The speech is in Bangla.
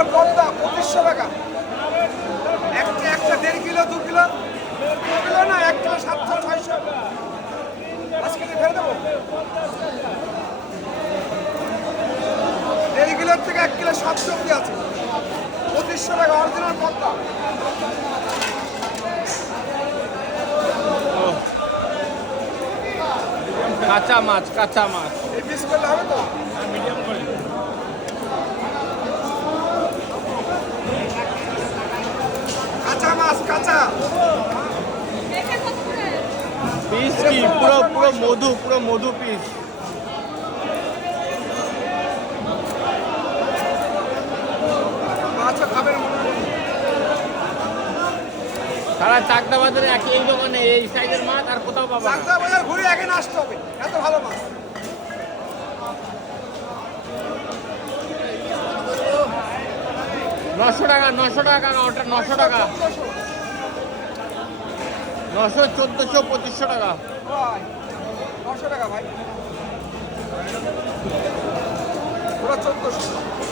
অরিজিনাল পদ্মা 2500 টাকা। একটা 1.5 কিলো 2 কিলো 2 কিলো না 1 কিলো 700 600 আজকে ফেলে দেবো। 1.5 কিলোর থেকে 1 কিলো 700 অব্দি আছে। 2500 টাকা অরিজিনাল পদ্মা। কাঁচা মাছ, কাঁচা মাছ। এই পিস করলে হবে তো? মিডিয়াম করে কাঁচা মাছ কাঁচা। পিস কি পুরো পুরো মধু, পুরো মধু পিস। মাছও খাবেন মনে হয়। সারা চাকদা বাজারে এই দোকানে এই সাইজের মাছ আর কোথাও পাবো না। চাকদা বাজার ঘুরে আগে না আসতে হবে, এত ভালো মাছ। নশো টাকা, 900 টাকা না ওটা, 900 টাকা, 900, 1400, 2500 টাকা। ভাই 900 টাকা ভাই, পুরো 1400।